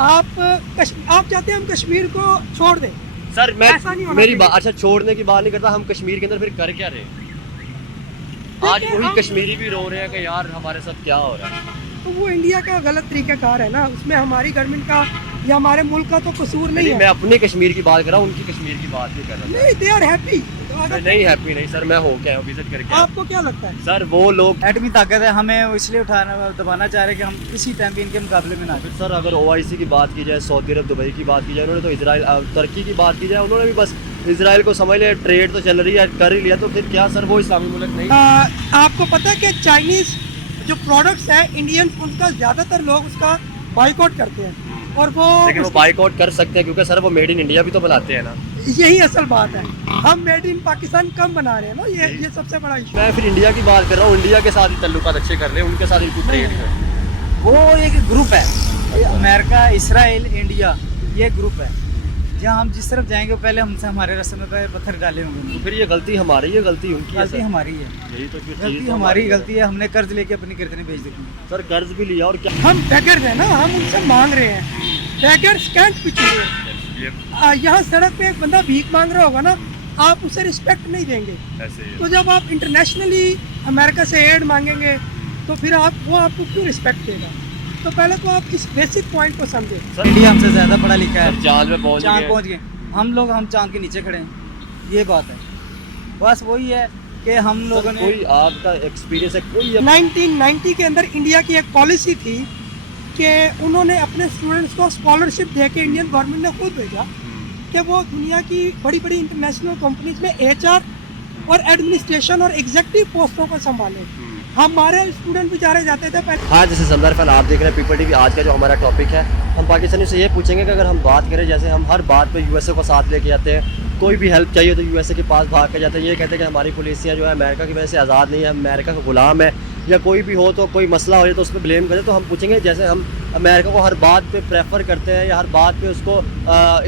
आप चाहते हैं हम कश्मीर को छोड़ दें? सर मैं ऐसा नहीं होना मेरी चाहिए। बात, अच्छा छोड़ने की बात नहीं करता, हम कश्मीर के अंदर फिर कर क्या रहे हैं? आज देखिए, वही हम कश्मीरी भी रो रहे हैं कि यार हमारे साथ क्या हो रहा है। तो वो इंडिया का गलत तरीक़ाकार है ना, उसमें हमारी गवर्नमेंट का या हमारे मुल्क का तो कसूर नहीं नहीं, है। मैं अपने कश्मीर की बात कर रहा हूँ, उनकी कश्मीर की बात नहीं कर रहा नहीं, दे आर हैप्पी। था। नहीं हैप्पी नहीं सर, मैं हो के आया हूँ, विजिट करके आया हूँ। आपको क्या लगता है? सर वो लोग एटमी ताकत है, हमें वो इसलिए उठाना दबाना चाह रहे हैं कि हम किसी टाइम भी इनके मुकाबले में ना फिर सर अगर ओआईसी की बात की जाए, सऊदी अरब दुबई की बात की जाए, उन्होंने तो इजराइल तुर्की की बात की जाए, उन्होंने भी बस इजराइल को समझ लिया, ट्रेड तो चल रही है, कर ही लिया, तो फिर क्या सर वो इस्लामी मुल्क नहीं? आपको पता है कि चाइनीज़ जो प्रोडक्ट्स हैं इंडियन, उनका ज़्यादातर लोग उसका बाइकआउट करते हैं और वो लेकिन वो बाइकआउट कर सकते हैं क्योंकि सर वो मेड इन इंडिया भी तो बनाते हैं ना। यही असल बात है। हम मेड इन पाकिस्तान कम बना रहे हैं ना, ये सबसे बड़ा इशू है। मैं फिर इंडिया की बात कर रहा हूँ, इंडिया के साथ ही तल्लुकात अच्छे कर ले, उनके साथ इनको ट्रेड है। वो एक ग्रुप है, ये अमेरिका, इसराइल, इंडिया, ये ग्रुप है। जहाँ हम जिस तरफ जाएंगे पहले हमसे हमारे रास्ते में पत्थर डाले होंगे। तो फिर ये गलती हमारी है, गलती उनकी है गलती सर। हमारी है, यही तो फिर गलती चीज़ तो हमारी है। गलती है, हमने कर्ज लेके अपनी कीर्तनें बेच दी। सर कर्ज भी लिया और क्या हम बेगर्स हैं ना, हम उनसे मांग रहे हैं। Beggars cantt B choose. ये यहाँ सड़क पे एक बंदा भीख मांग रहा होगा ना, आप उसे रिस्पेक्ट नहीं देंगे। ऐसे ही तो जब आप इंटरनेशनली अमेरिका से एड मांगेंगे तो फिर वो आपको क्यों रिस्पेक्ट देगा? तो पहले तो आप इस बेसिक पॉइंट को समझें। सर इंडिया हमसे ज़्यादा पढ़ा लिखा सर है, चांद पे पहुंच चाँद गए। पहुँच गए, हम चाँद के नीचे खड़े हैं, ये बात है। बस वही है कि हम सर, लोगों ने कोई आपका एक्सपीरियंस है कोई 1990 के अंदर इंडिया की एक पॉलिसी थी कि उन्होंने अपने स्टूडेंट्स को स्कॉलरशिप दे के, इंडियन गवर्नमेंट ने खुद भेजा कि वो दुनिया की बड़ी बड़ी इंटरनेशनल कंपनीज में एचआर और एडमिनिस्ट्रेशन और एग्जीक्यूटिव पोस्टों को संभालें। हमारे स्टूडेंट बेचारे जाते थे पहले। हाँ, जैसे संदर्भ फैन आप देख रहे हैं पीपल टीवी, आज का जो हमारा टॉपिक है, हम पाकिस्तानियों से ये पूछेंगे कि अगर हम बात करें, जैसे हम हर बात पे यूएसए को साथ लेके आते हैं, कोई भी हेल्प चाहिए तो यूएसए के पास भाग के जाते हैं, ये कहते हैं कि हमारी पुलिसियाँ जो है अमेरिका की वजह से आज़ाद नहीं है, अमेरिका का गुलाम है, या कोई भी हो तो कोई मसला हो जाए तो उस पर ब्लेम करें। तो हम पूछेंगे, जैसे हम अमेरिका को हर बात पे प्रेफर करते हैं या हर बात पे उसको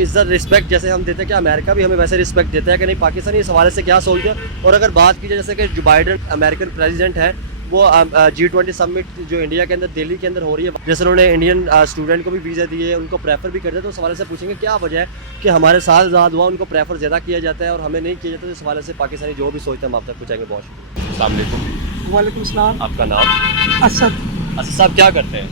इज्जत रिस्पेक्ट जैसे हम देते हैं, कि अमेरिका भी हमें वैसे रिस्पेक्ट देता है कि नहीं? पाकिस्तान इस हवाले से क्या सोचते हैं? और अगर बात की जाए जैसे कि जो बाइडेन अमेरिकन प्रेसिडेंट हैं, वो G20 समिट जो इंडिया के अंदर दिल्ली के अंदर हो रही है, जैसे उन्होंने इंडियन स्टूडेंट को भी वीज़ा दिए, उनको प्रेफर भी करते हैं, तो उस हवाले से पूछेंगे क्या वजह है कि हमारे साथ आज़ाद हुआ उनको प्रेफर ज़्यादा किया जाता है और हमें नहीं किया जाता। तो इस हवाले से पाकिस्तानी जो भी सोचते हैं हम आप तक पूछेंगे। बहुत शुक्रिया। अस्सलाम वालेकुम। वालेकुम सलाम। आपका नाम? असद। अच्छा साहब क्या करते हैं?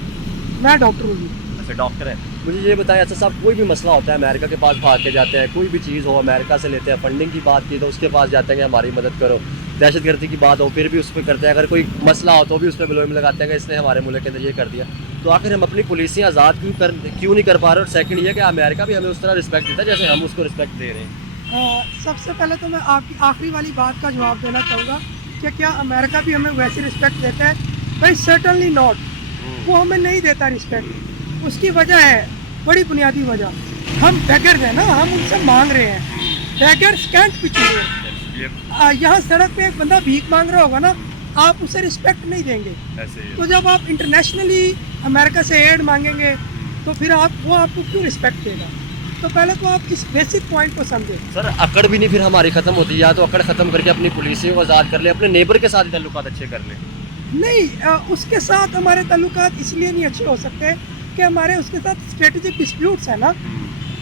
मैं डॉक्टर हूँ। अच्छा डॉक्टर है। मुझे ये बताएं, अच्छा साहब कोई भी मसला होता है अमेरिका के पास भाग के जाते हैं, कोई भी चीज़ हो अमेरिका से लेते हैं, फंडिंग की बात की तो उसके पास जाते हैं कि हमारी मदद करो, दहशतगर्दी की बात हो फिर भी उस पर करते हैं, अगर कोई मसला हो तो भी उस पर ब्लेम लगाते हैं कि इसने हमारे मुल्क के अंदर ये कर दिया। तो आखिर हम अपनी पुलिसियाँ आज़ाद क्यों नहीं कर पा रहे? और सेकंड ये कि अमेरिका भी हमें उस तरह रिस्पेक्ट देता है जैसे हम उसको रिस्पेक्ट दे रहे हैं। सबसे पहले तो मैं आपकी आखिरी वाली बात का जवाब देना चाहूँगा कि क्या अमेरिका भी हमें वैसी रिस्पेक्ट देता है? भाई सर्टनली नॉट, वो हमें नहीं देता रिस्पेक्ट। उसकी वजह है, बड़ी बुनियादी वजह, हम बेगर्स हैं ना, हम उनसे मांग रहे हैं। Beggars cantt B choose. यहाँ सड़क पे एक बंदा भीख मांग रहा होगा ना, आप उसे रिस्पेक्ट नहीं देंगे। ऐसे ही तो जब आप इंटरनेशनली अमेरिका से एड मांगेंगे तो फिर वो आपको क्यों रिस्पेक्ट देगा? तो पहले तो आप इस बेसिक पॉइंट को समझें। सर अकड़ भी नहीं फिर हमारी ख़त्म होती, या तो अकड़ ख़त्म करके अपनी पुलिसियों को आज़ाद कर ले, अपने नेबर के साथ ताल्लुकात अच्छे कर ले। नहीं, उसके साथ हमारे ताल्लुकात इसलिए नहीं अच्छे हो सकते कि हमारे उसके साथ स्ट्रेटेजिक डिस्प्यूट्स हैं ना।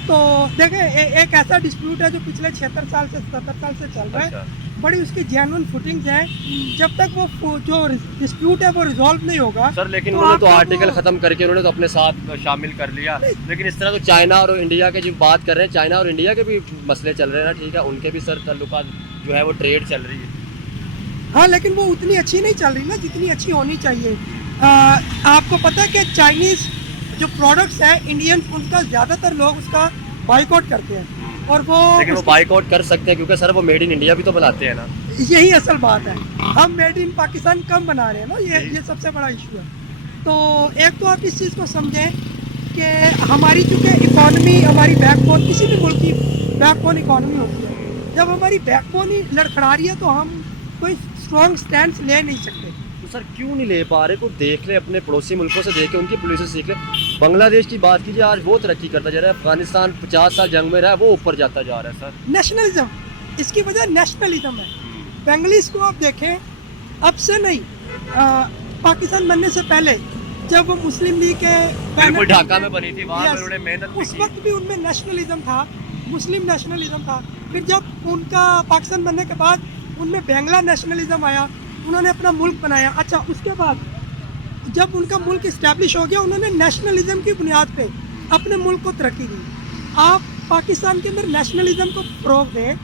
तो देखें, एक ऐसा डिस्प्यूट है जो पिछले 76 साल से 77 साल से चल रहा है। अच्छा। बड़ी उसकी जेन्युइन फुटिंग्स हैं। जब तक वो जो डिस्प्यूट है वो रिजॉल्व नहीं होगा सर लेकिन तो उन्होंने तो आपको आर्टिकल ख़त्म करके उन्होंने तो अपने साथ शामिल कर लिया। लेकिन इस तरह तो चाइना और इंडिया के जो बात कर रहे हैं, चाइना और इंडिया के भी मसले चल रहे हैं ना, ठीक है, उनके भी सर ताल्लुकात जो है वो ट्रेड चल रही है। हाँ, लेकिन वो उतनी अच्छी नहीं चल रही ना जितनी अच्छी होनी चाहिए। आपको पता है कि चाइनीज़ जो प्रोडक्ट्स हैं इंडियन, उनका ज़्यादातर लोग उसका बाइकआउट करते हैं और लेकिन वो बाइकआउट कर सकते हैं क्योंकि सर वो मेड इन इंडिया भी तो बनाते हैं ना। यही असल बात है। हम मेड इन पाकिस्तान कम बना रहे हैं ना, ये सबसे बड़ा इशू है। तो एक तो आप इस चीज़ को समझें कि हमारी चूँकि इकॉनमी, हमारी बैकबोन, किसी भी मुल्क की बैकबोन इकॉनमी होती है, जब हमारी बैकबोन ही लड़खड़ा रही है तो हम कोई स्ट्रॉन्ग स्टैंड ले नहीं सकते। तो सर क्यों नहीं ले पा रहे? को देख ले, अपने पड़ोसी मुल्कों से देख के उनकी पुलिस से सीख ले। बांग्लादेश की बात कीजिए, आज वो तरक्की करता जा रहा है, अफगानिस्तान 50 साल जंग में रहा है, वो ऊपर जाता जा रहा है। सर नेशनलिज्म, इसकी वजह नेशनलिज्म है। बेंगलीज को आप देखें, अब से नहीं, पाकिस्तान बनने से पहले जब वो मुस्लिम लीग के बिल्कुल ढाका में बनी थी, वहाँ पे Yes, उन्होंने मेहनत भी उस की। वक्त भी उनमें नेशनलिज्म था, मुस्लिम नेशनलिज्म था। फिर जब उनका पाकिस्तान बनने के बाद उनमें बांग्ला नेशनलिज्म आया, उन्होंने अपना मुल्क बनाया। अच्छा, उसके बाद जब उनका मुल्क इस्टेब्लिश हो गया, उन्होंने नेशनलिज्म की बुनियाद पे अपने मुल्क को तरक्की दी। आप पाकिस्तान के अंदर नेशनलिज्म को फ़रोग दें,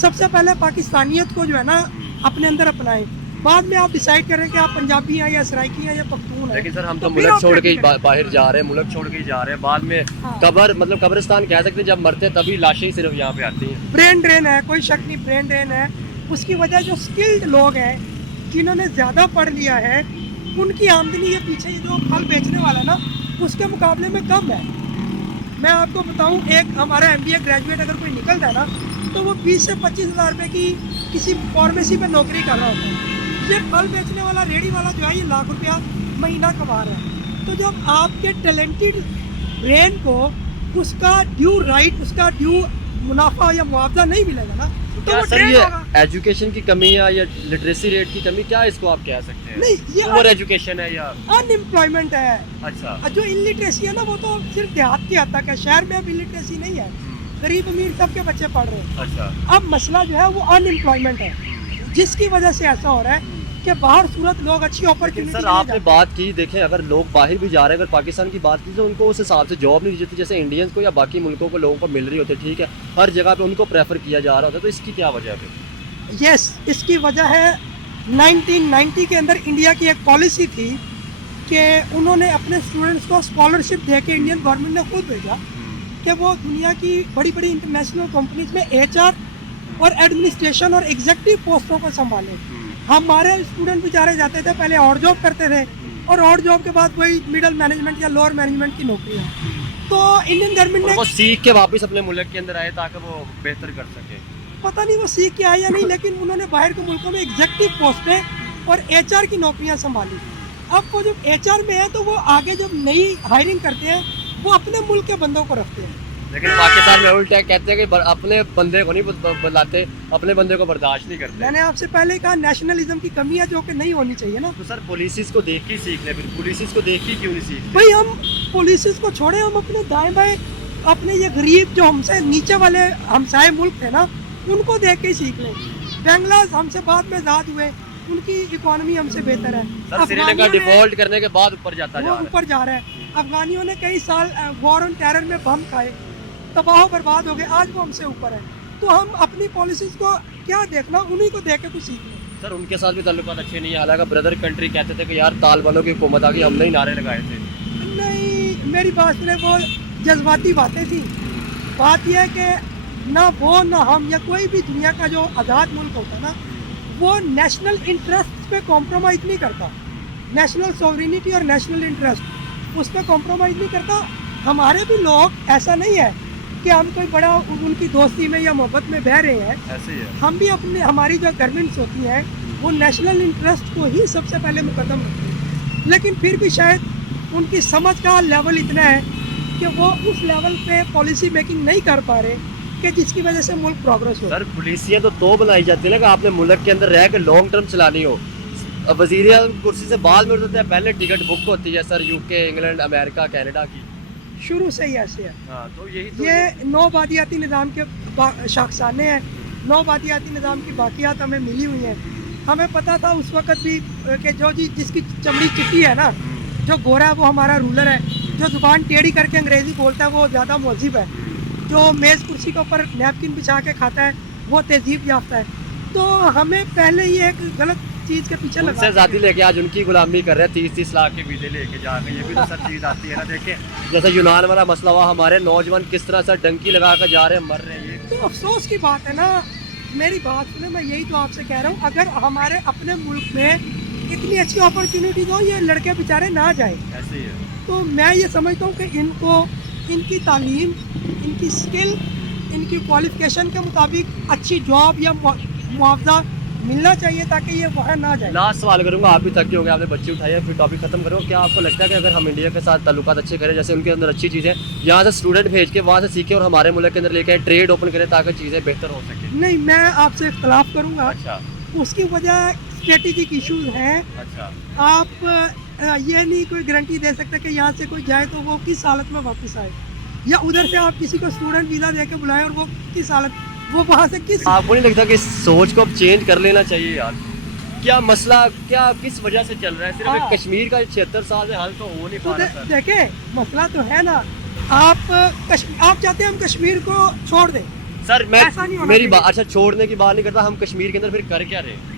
सबसे पहले पाकिस्तानियत को जो है ना अपने अंदर अपनाएं, बाद में आप डिसाइड करें कि आप पंजाबी हैं या सराइकी हैं या पख्तून हैं। लेकिन सर हम तो फिर मुल्क आप छोड़ के ही तरक्की करें। बाहर जा रहे हैं, मुल्क छोड़ के ही जा रहे हैं, बाद में हाँ। कब्र मतलब कब्रिस्तान कह सकते हैं, जब मरते हैं तभी लाशें ही सिर्फ यहाँ पे आती हैं। ब्रेन ड्रेन है, कोई शक नहीं, ब्रेन ड्रेन है। उसकी वजह जो स्किल्ड लोग हैं, जिन्होंने ज़्यादा पढ़ लिया है, उनकी आमदनी ये पीछे ये जो फल बेचने वाला ना, उसके मुकाबले में कम है। मैं आपको बताऊं, एक हमारा MBA ग्रेजुएट अगर कोई निकलता है ना, तो वो 20 से 25 हज़ार रुपये की किसी फार्मेसी में नौकरी कर रहा होता है। ये फल बेचने वाला, रेडी वाला जो है, ये लाख रुपया महीना कमा रहा है। तो जब आपके टैलेंटेड ब्रेन को उसका ड्यू राइट, उसका ड्यू मुनाफा या मुआवजा नहीं मिलेगा ना, तो क्या वो सर ट्रेंड ये होगा। एजुकेशन की कमी है या लिटरेसी रेट की कमी, क्या इसको आप कह सकते हैं? नहीं, ये ओवर एजुकेशन है या अनएम्प्लॉयमेंट है। अच्छा जो इलिटरेसी है ना, वो तो सिर्फ देहात की हद तक है, शहर में अब इलिटरेसी नहीं है, गरीब अमीर सबके बच्चे पढ़ रहे हैं। अच्छा अब मसला जो है वो अनएम्प्लॉयमेंट है, जिसकी वजह से ऐसा हो रहा है कि बाहर सूरत लोग अच्छी लेकिन अपॉर्चुनिटी सर आपने बात की, देखें अगर लोग बाहर भी जा रहे हैं, अगर पाकिस्तान की बात की तो उनको उस हिसाब से जॉब नहीं दी जाती जैसे इंडियंस को या बाकी मुल्कों को लोगों को मिल रही होती है। ठीक है, हर जगह पे उनको प्रेफर किया जा रहा होता है, तो इसकी क्या वजह है? यस, इसकी वजह है 1990 के अंदर इंडिया की एक पॉलिसी थी कि उन्होंने अपने स्टूडेंट्स को स्कॉलरशिप दे के, इंडियन गवर्नमेंट ने खुद भेजा कि वो दुनिया की बड़ी बड़ी इंटरनेशनल कंपनीज में HR और एडमिनिस्ट्रेशन और एग्जीक्यूटिव पोस्टों को संभालें। हमारे स्टूडेंट बेचारे जाते थे, पहले और जॉब करते थे, और और जॉब के बाद वही मिडिल मैनेजमेंट या लोअर मैनेजमेंट की नौकरियाँ। तो इंडियन गवर्नमेंट और ने, वो सीख के वापस अपने मुल्क के अंदर आए ताकि वो बेहतर कर सके। पता नहीं वो सीख के आए या नहीं, लेकिन उन्होंने बाहर के मुल्कों में एग्जीक्यूटिव पोस्टें और HR की नौकरियां संभाली। अब वो जब HR में है, तो वो आगे जब नई हायरिंग करते हैं, वो अपने मुल्क के बंदों को रखते हैं। लेकिन पाकिस्तान में उल्टा कहते हैं कि अपने बंदे को नहीं बुलाते, अपने बंदे को बर्दाश्त नहीं करते। मैंने आपसे पहले कहा नेशनलिज्म की कमी है, जो कि नहीं होनी चाहिए ना। तो सर पुलिस को देख के सीख ले, फिर पुलिस को देख के क्यों नहीं सीखते? भाई हम पुलिस को छोड़े, हम अपने दाएं बाएं, अपने ये गरीब जो हमसे नीचे वाले हमसाए मुल्क थे ना, उनको देख के ही सीख लें। बांग्लादेश हमसे बाद में आज़ाद हुए, उनकी इकोनॉमी हमसे बेहतर है। सर श्रीलंका अफगानियों ने- डिफॉल्ट करने के बाद ऊपर जाता जा वो रहा है। ऊपर जा रहा है। अफगानियों ने कई साल वॉर ऑन टेरर में बम खाए, तबाह बर्बाद हो गए, आज वो हमसे ऊपर है। तो हम अपनी पॉलिसीज को क्या देखना, उन्हीं को देख के कुछ सीखना। सर उनके साथ भी ताल्लुकात अच्छे नहीं है, हालांकि ब्रदर कंट्री कहते थे कि यार तालिबानों की हुकूमत आ गई, हमने ही नारे लगाए थे। नहीं, मेरी बात सुने, वो जज्बाती बातें थी। बात यह है कि ना वो ना हम या कोई भी दुनिया का जो आज़ाद मुल्क होता ना, वो नेशनल इंटरेस्ट पे कॉम्प्रोमाइज़ नहीं करता। नेशनल सॉवरेनिटी और नेशनल इंटरेस्ट, उस पर कॉम्प्रोमाइज़ नहीं करता। हमारे भी लोग, ऐसा नहीं है कि हम कोई बड़ा उनकी दोस्ती में या मोहब्बत में बह रहे हैं। ऐसे ही है। हम भी अपने, हमारी जो गवर्नमेंट्स होती हैं, वो नेशनल इंटरेस्ट को ही सबसे पहले मुकदम रखती हैं। लेकिन फिर भी शायद उनकी समझ का लेवल इतना है कि वो उस लेवल पे पॉलिसी मेकिंग नहीं कर पा रहे कि जिसकी वजह से मुल्क प्रोग्रेस हो। सर पुलिसियाँ तो बनाई जाती है ना कि आपने मुल्क के अंदर रह के लॉन्ग टर्म चलानी हो। अब वज़ीर आज़म कुर्सी से बाद में उठते हैं, पहले टिकट बुक होती है sir, UK, England, America, Canada की। शुरू से ही ऐसे है। हाँ तो यही तो ये नौबादियाती निज़ाम के शाखसाने हैं। नौबादियाती निज़ाम की बाकियात हमें मिली हुई हैं। हमें पता था उस वक़्त भी कि जिसकी चमड़ी चिट्टी है ना, जो गोरा है वो हमारा रूलर है, जो ज़ुबान टेढ़ी करके अंग्रेज़ी बोलता है वो ज़्यादा मुहज़्ज़िब है, जो मेज़ कुर्सी के ऊपर नैपकिन बिछा के खाता है वो तहज़ीब याफ्ता है। तो हमें पहले ही एक गलत चीज़ के पीछे उनसे आज़ादी लेके आज उनकी गुलामी कर रहे हैं, 30-30 लाख के वीज़े लेके जा रहे हैं। ये भी तो सब चीज़ आती है ना। देखें जैसे यूनान वाला मसला हुआ, हमारे नौजवान किस तरह से डंकी लगा कर जा रहे हैं, मर रहे हैं। तो अफसोस की बात है ना। मेरी बात सुने, मैं यही तो आपसे कह रहा हूँ, अगर हमारे अपने मुल्क में इतनी अच्छी अपॉर्चुनिटीज हो, ये लड़के बेचारे ना जाए। ऐसे ही है। तो मैं ये समझता हूँ कि इनको इनकी तालीम, इनकी स्किल, इनकी क्वालिफिकेशन के मुताबिक अच्छी जॉब या मुआवजा मिलना चाहिए ताकि ये वहाँ ना जाए। लास्ट सवाल करूंगा, आप भी थक गए होंगे, आपने बच्चे उठाए हैं, फिर टॉपिक खत्म करूँगा। क्या आपको लगता है कि अगर हम इंडिया के साथ ताल्लुकात अच्छे करें, जैसे उनके अंदर अच्छी चीज़ें, यहाँ से स्टूडेंट भेज के वहाँ से सीखें और हमारे मुल्क के अंदर लेके आए, ट्रेड ओपन करें ताकि चीज़ें बेहतर हो सके? नहीं, मैं आपसे इख्तलाफ करूँगा। अच्छा उसकी वजह स्ट्रेटेजिक इश्यूज हैं। अच्छा। आप ये नहीं कोई गारंटी दे सकता कि यहाँ से कोई जाए तो वो किस हालत में वापस आए, या उधर से आप किसी को स्टूडेंट वीज़ा दे के बुलाएं और वो किस हालत, वो वहाँ से किस। आपको नहीं लगता कि इस सोच को अब चेंज कर लेना चाहिए यार? क्या मसला क्या किस वजह से चल रहा है? सिर्फ एक हाँ। कश्मीर का 76 साल से हल तो हो नहीं तो पा रहा सर। देखे मसला तो है ना, आप आप चाहते हैं हम कश्मीर को छोड़ दें? सर मैं ऐसा नहीं होना मेरी चाहिए। बात अच्छा छोड़ने की बात नहीं करता, हम कश्मीर के अंदर फिर कर क्या रहे हैं?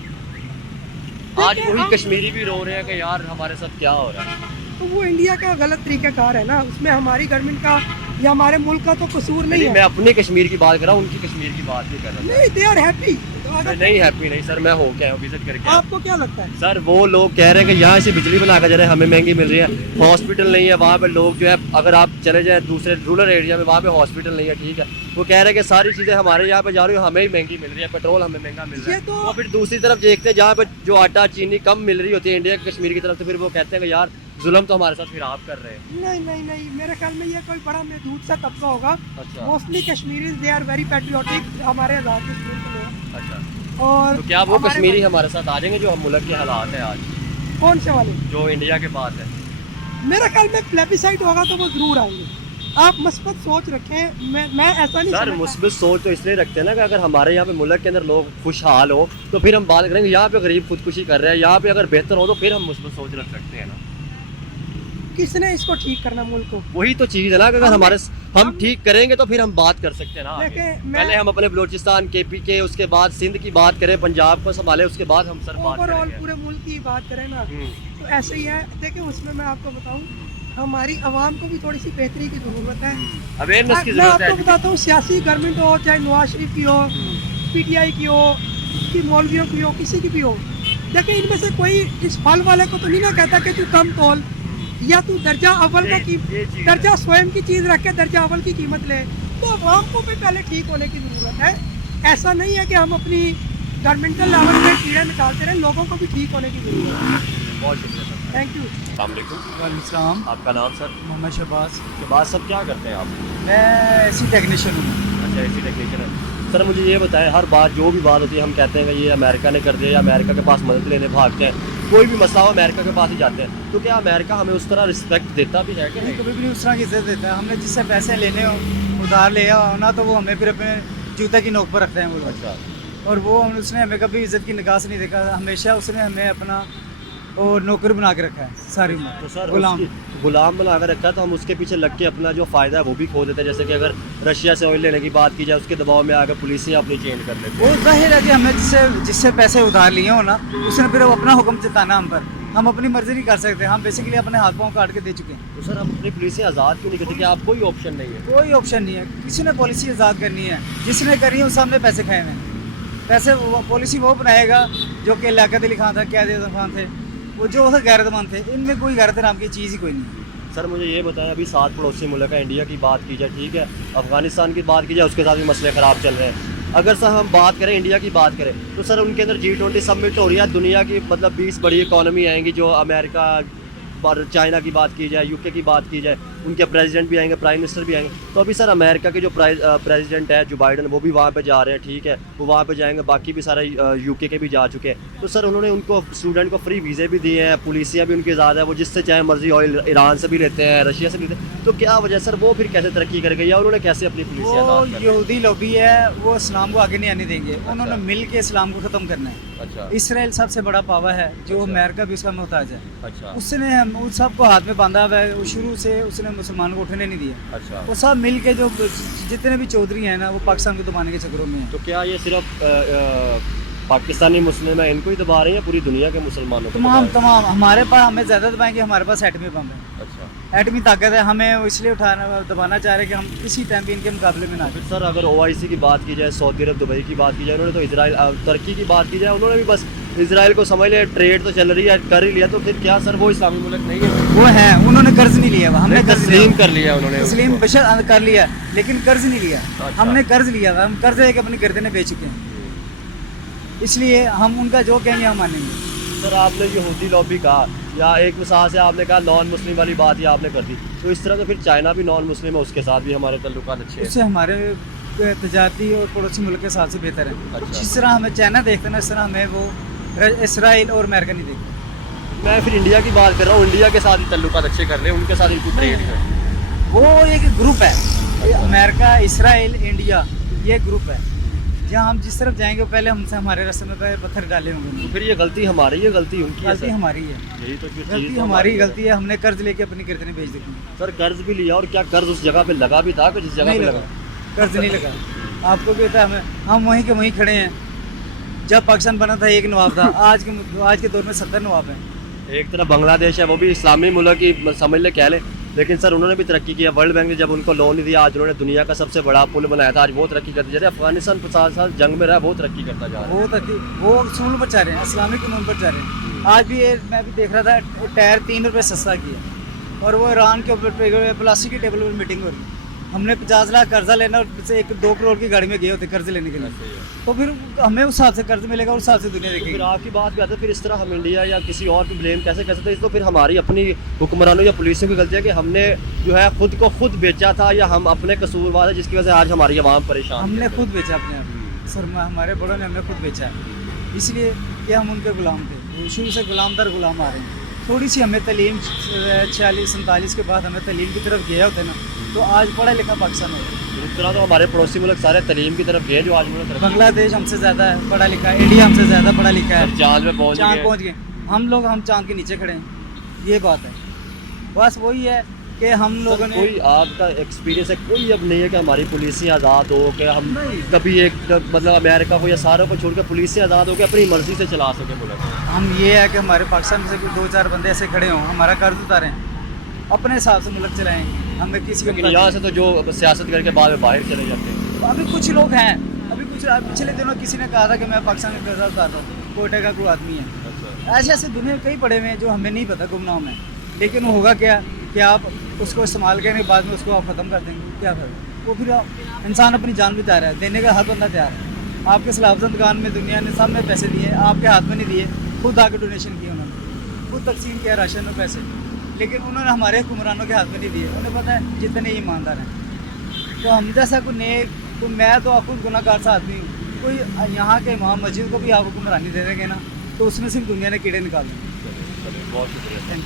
आज देखिए, वही हम- कश्मीरी भी रो रहे हैं कि यार हमारे साथ क्या हो रहा है। तो वो इंडिया का गलत तरीक़ाकार है ना, उसमें हमारी गवर्नमेंट का या हमारे मुल्क का तो कसूर नहीं नहीं, मैं है। अपने कश्मीर की बात कर रहा हूँ, उनकी कश्मीर की बात नहीं कर रहा नहीं, दे आर हैप्पी। मैं नहीं हैप्पी नहीं सर, मैं हो के आया हूँ विजिट करके आया हूँ। आपको क्या लगता है? सर वो लोग कह रहे हैं कि यहाँ से बिजली बना कर जा रहे हैं, हमें महंगी मिल रही है, हॉस्पिटल नहीं है वहाँ पे, लोग जो है अगर आप चले जाएं दूसरे रूरल एरिया में वहाँ पे हॉस्पिटल नहीं है, ठीक है, वो कह रहे हैं कि सारी चीज़ें हमारे यहाँ पे जा रही है, हमें ही महंगी मिल रही है, पेट्रोल हमें महंगा मिल रहा ये है। तो- वो फिर दूसरी तरफ देखते हैं जहाँ पे जो आटा चीनी कम मिल रही होती है इंडिया कश्मीर की तरफ, तो फिर वो कहते हैं कि यार जुल्म तो हमारे साथ फिर आप कर रहे हैं। नहीं नहीं नहीं, मेरे ख्याल में ये कोई बड़ा महदूद सा तबका होगा। अच्छा mostly Kashmiris they are very patriotic, हमारे आज़ाद कश्मीर के लोग। अच्छा, और तो क्या वो हमारे कश्मीरी हमारे साथ आ जाएंगे जो हम मुल्क के हालात हैं आज, कौन से वाले? जो इंडिया के पास है? मेरे ख्याल में प्लेबिसाइट होगा तो वो जरूर आएंगे। आप मुस्बत सोच रखें, मैं ऐसा नहीं सर समझता। मुस्बित सोच तो इसलिए रखते हैं ना कि अगर हमारे यहाँ पे मुल्क के अंदर लोग खुशहाल हो तो फिर हम बात करेंगे, यहाँ पे गरीब खुदकुशी कर रहे हैं, यहाँ पे अगर बेहतर हो तो फिर हम मुस्बित सोच रख सकते हैं ना। किसने इसको ठीक करना मुल्क को? वही तो चीज़ है ना कि अगर हमने- हमारे हम हमने- ठीक करेंगे तो फिर हम बात कर सकते हैं ना आगे। देखें, मैं- पहले हम अपने बलूचिस्तान KP के, उसके बाद सिंध की बात करें, पंजाब को संभाले, उसके बाद हम सर बात ओवरऑल करेंगे। पूरे मुल्क की बात करें ना हम्म, तो ऐसे ही है। देखिए उसमें मैं आपको बताऊं, हमारी आवाम को भी थोड़ी सी बेहतरी की ज़रूरत है। अवेयरनेस की मैं जरूरत आपको है। बताता हूँ, सियासी गवर्नमेंट हो, चाहे नवाज शरीफ की हो, PTI की हो, कि मौलवियों की हो, किसी की भी हो, देखिए इनमें से कोई इस फल वाले को तो नहीं ना कहता कि तू कम तोल या तू दर्जा अव्वल का ये चीज़ दर्जा स्वयं की चीज़ रख के दर्जा अव्वल की कीमत ले। तो आवाम को भी पहले ठीक होने की ज़रूरत है। ऐसा नहीं है कि हम अपनी गवर्नमेंटल लेवल पे कीड़े निकालते रहे, लोगों को भी ठीक होने की ज़रूरत है। बहुत शुक्रिया सर। Thank you. अस्सलाम वालेकुम। वालेकुम, आपका नाम सर? मोहम्मद शहबाज। के बाद सब क्या करते हैं आप? मैं ऐसी टेक्नीशियन हूँ। अच्छा, ऐसी टेक्नीशियन है। सर मुझे ये बताएं, हर बात जो भी बात होती है हम कहते हैं कि ये अमेरिका ने कर दिया, या अमेरिका के पास मदद लेने भागते हैं, कोई भी मसला हो अमेरिका के पास ही जाते हैं, तो क्या अमेरिका हमें उस तरह रिस्पेक्ट देता भी है कि नहीं, नहीं? कभी भी नहीं उस तरह की इज्जत देता है। हमने जिससे पैसे लेने हो, उधार लिया हो ना, तो वो हमें फिर अपने जूते की नोक पर रखते हैं वो लोग। अच्छा, और वो उसने हमें कभी इज्जत की निगाह से नहीं देखा, हमेशा उसने हमें अपना और नौकर बना के रखा है सारी उम्र। तो सर गुलाम। गुलाम बना कर रखा है, तो हम उसके पीछे लग के अपना जो फ़ायदा है वो भी खो देते हैं। जैसे कि अगर रशिया से ऑयल लेने की बात की जाए, उसके दबाव में आकर पुलिसें अपनी चेंज कर लेते हैं। वो जाहिर है कि हमने जिससे जिससे पैसे उधार लिए हो ना, उसने फिर वो अपना हुक्म जताना हम पर, हम अपनी मर्जी नहीं कर सकते। हम बेसिकली अपने हाथ पाँव काट के दे चुके हैं। तो सर हम अपनी पुलिसें आज़ाद क्यों नहीं करते? कि आप कोई ऑप्शन नहीं है? कोई ऑप्शन नहीं है, किसी ने पॉलिसी आज़ाद करनी है, जिसने करी है उस हमने पैसे खाए हैं। पैसे पॉलिसी वो बनाएगा जो कि लियाकत अली खान था, कैद खान थे, वो जो गैरतमंद थे। इनमें कोई गैरत नाम की चीज़ ही कोई नहीं है। सर मुझे ये बताएं, अभी 7 पड़ोसी मुल्क है, इंडिया की बात की जाए, ठीक है, अफगानिस्तान की बात की जाए, उसके साथ भी मसले ख़राब चल रहे हैं। अगर सर हम बात करें इंडिया की बात करें, तो सर उनके अंदर G20 समिट हो रही है, दुनिया की मतलब 20 बड़ी इकॉनमी आएंगी, जो अमेरिका और चाइना की बात की जाए, UK की बात की जाए, उनके प्रेसिडेंट भी आएंगे, प्राइम मिनिस्टर भी आएंगे। तो अभी सर अमेरिका के जो प्रेसिडेंट है जो बाइडन, वो भी वहाँ पे जा रहे हैं, ठीक है, वो वहाँ पे जाएंगे, बाकी भी सारे UK के भी जा चुके हैं। तो सर उन्होंने उनको स्टूडेंट को फ्री वीज़े भी दिए हैं, पुलिसियाँ भी उनकी आज़ाद है, वो जिससे चाहे मर्जी ऑयल ईरान से भी लेते हैं, रशिया से भी लेते हैं। तो क्या वजह सर, वो फिर कैसे तरक्की कर गई, या उन्होंने कैसे अपनी पुलिसियाँ वो आज़ाद कर ली? यहूदी लॉबी है, वो इस्लाम को आगे नहीं आने देंगे। उन्होंने मिल के इस्लाम को ख़त्म करना है। अच्छा इसराइल सबसे बड़ा पावर है, जो अच्छा। अमेरिका भी उसका मोहताज है। अच्छा उसने हम उन सबको हाथ में बांधा हुआ है। वो शुरू से उसने मुसलमानों को उठने नहीं दिया। अच्छा। वो सब मिल के जो जितने भी चौधरी हैं ना, वो पाकिस्तान को दबाने के चक्करों में हैं। तो क्या ये सिर्फ पाकिस्तानी मुस्लिम है इनको ही दबा रहे हैं, या पूरी दुनिया के मुसलमानों को तमाम दबा रहे तमाम हमारे पास, हमें ज़्यादा दबाएंगे, हमारे पास एटमी बम है, हैं? अच्छा, एटमी ताकत है। हमें वो इसलिए उठाना दबाना चाह रहे हैं कि हम किसी टाइम भी इनके मुकाबले में ना फिर आए। सर अगर OIC की बात की जाए, सऊदी अरब दुबई की बात की जाए, उन्होंने तो इजराइल तुर्की की बात की जाए, उन्होंने भी बस इजराइल को समझ लिया, ट्रेड तो चल रही है, कर ही लिया, तो फिर क्या सर वो इस्लामी मुल्क नहीं है? वो है, उन्होंने कर्ज नहीं लिया, हमने कर्ज तस्लीम लिया। कर लिया उन्होंने तस्लीम उसको। बशर कर लिया, लेकिन कर्ज नहीं लिया। अच्छा। हमने कर्ज लिया था, हम कर्ज लेके अपनी गर्दनें बेच चुके हैं। इसलिए हम उनका जो कहेंगे हम मानेंगे। सर आपने यहूदी लॉबी कहा, या एक मिसाल से आपने कहा नॉन मुस्लिम वाली बात ही आपने कर दी, तो इस तरह तो फिर चाइना भी नॉन मुस्लिम है, उसके साथ भी हमारे तल्लुकात अच्छे हैं। उससे हमारे तजारती और पड़ोसी मुल्क के साथ से बेहतर है। अच्छा। जिस तरह हमें चाइना देखते हैं ना, इस तरह हमें वो इसराइल और अमेरिका नहीं देखते। मैं फिर इंडिया की बात कर रहा हूँ, इंडिया के साथ ही तल्लुकात अच्छे कर ले, उनके साथ इनको ट्रेड कर। वो एक ग्रुप है, ये अमेरिका, इसराइल, इंडिया, ये ग्रुप है। जहाँ हम जिस तरफ जाएंगे पहले हमसे हमारे रास्ते में पत्थर डाले होंगे। तो फिर ये गलती हमारी है, गलती उनकी है गलती सर? हमारी है, यही तो फिर गलती चीज़ तो हमारी है। गलती है। हमने कर्ज लेके अपनी कीर्तनें बेच दी। सर कर्ज भी लिया, और क्या कर्ज उस जगह पे लगा भी था कि जिस जगह नहीं पे लगा, लगा? कर्ज नहीं लगा। आपको भी पता है, हम वहीं के वहीं खड़े हैं। जब पाकिस्तान बना था एक नवाब था, आज के दौर में 70 नवाब हैं। एक तरफ बांग्लादेश है, वो भी इस्लामी मुल्क की समझ ले कह ले, लेकिन सर उन्होंने भी तरक्की किया। वर्ल्ड बैंक ने जब उनको लोन नहीं दिया, आज उन्होंने दुनिया का सबसे बड़ा पुल बनाया था, आज वो तरक्की करती जा रही है। अफगानिस्तान 50 साल जंग में रहा, वो तरक्की करता जा रहा है। वो सूल पर जा रहे हैं, इस्लामिक कानून पर जा रहे हैं। आज भी मैं भी देख रहा था, टायर 3 रुपये सस्ता किया, और वो ईरान के ऊपर प्लास्टिक की टेबल पर मीटिंग हो रही है। हमने 50 लाख कर्जा लेना, और से 1-2 करोड़ की गाड़ी में गए होते कर्ज लेने के लिए। तो फिर हमें उस हिसाब से कर्ज मिलेगा, उस हिसाब से दुनिया तो फिर देखेगी। आपकी बात भी आती है, फिर इस तरह हम इंडिया या किसी और पे ब्लेम कैसे कर सकते हैं? तो फिर हमारी अपनी हुक्मरानों या पुलिसों की गलती है कि हमने जो है खुद को खुद बेचा था, या हम अपने कसूरवार है जिसकी वजह से आज हमारी आवाम परेशान हमने है। खुद बेचा अपने आप सर, हमारे बड़ों ने हमें खुद बेचा है, इसलिए कि हम उनके गुलाम थे। शुरू से गुलाम दर गुलाम आ रहे हैं। थोड़ी सी हमें तलीम 46-47 के बाद हमें तलीम की तरफ गया होता है ना, तो आज पढ़ा लिखा पाकिस्तान है। इस तरह तो हमारे पड़ोसी मुल्क सारे तलीम की तरफ गए, जो आज मुल्क तरफ बांग्लादेश हमसे ज़्यादा है पढ़ा लिखा है, इंडिया हमसे ज़्यादा पढ़ा लिखा है, चांद पे पहुंच चाँद गए। पहुँच गए। हम चाँद के नीचे खड़े हैं, ये बात है। बस वही है कि हम लोगों सर, ने कोई आपका एक्सपीरियंस है? कोई अब नहीं है कि हमारी पुलिसें आज़ाद हो के हम नहीं। कभी एक मतलब अमेरिका को या सारों को छोड़ के पुलिसें आज़ाद हो के अपनी मर्जी से चला सके मुल्क? हम ये है कि हमारे पाकिस्तान में से कोई 2-4 बंदे ऐसे खड़े हों, हमारा कर्ज उतारें, अपने हिसाब से मुल्क चलाएं, हमें किसी लेकिन को यहाँ से तो जो सियासत करके बाद में बाहर चले जाते हैं। अभी कुछ लोग हैं, अभी कुछ पिछले दिनों किसी ने कहा था कि मैं पाकिस्तान में कर्जा उतारता हूँ, कोयटे का कोई आदमी है। ऐसे ऐसे दुनिया में कई पड़े हुए हैं जो हमें नहीं पता गुमनाम है, लेकिन होगा क्या कि आप उसको इस्तेमाल करने के बाद में उसको आप ख़त्म कर देंगे, क्या करें? वो फिर इंसान अपनी जान भी तैयार है देने का, हर बंदा तैयार है। आपके सलाफजन दुकान में दुनिया ने सब ने पैसे दिए, आपके हाथ में नहीं दिए, खुद आके डोनेशन किए उन्होंने, खुद तकसीम किया राशन में पैसे, लेकिन उन्होंने हमारे हुक्मरानों के हाथ में नहीं दिए। उन्हें पता है जितने ईमानदार हैं। तो हम जैसा कोई नेक, तो मैं तो खुद गुनाहगार सा आदमी हूँ, कोई यहाँ के इमाम मस्जिद को भी आप हुक्मरानी दे देंगे ना, तो उसमें सिर्फ दुनिया ने कीड़े निकाले। बहुत शुक्रिया। Thank you.